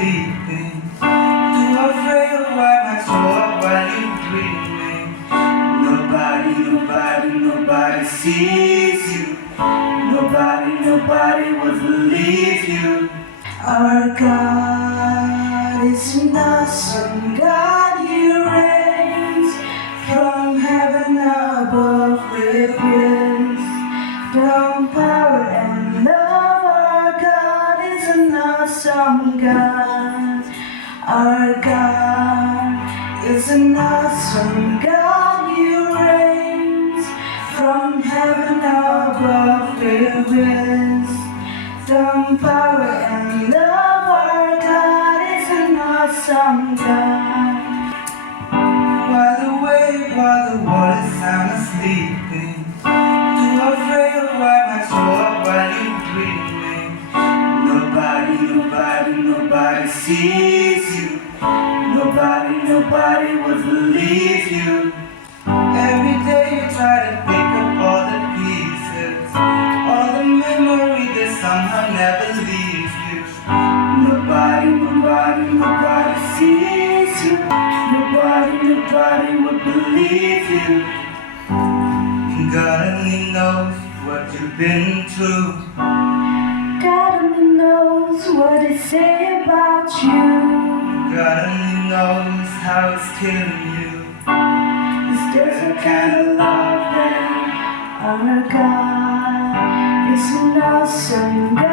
sleeping? Too afraid of what might show up while you're dreaming. Nobody sees you. Nobody would believe you. Our God is an awesome God. He reigns from heaven above with wisdom, power, and love. Our God is an awesome God. Our God is an awesome God. He reigns from heaven above with wisdom, power, and love. Our God is an awesome God. While the world is sound asleeping, too afraid of what might show up while you're dreaming. Nobody sees you. Nobody would believe you. Every day you try to pick up all the pieces, all the memory that somehow never leaves you. Nobody sees you. Nobody would believe you. God only knows what you've been through. God only knows what they say about you. God only knows how it's killing you. There's a kind of love that our God is an awesome God.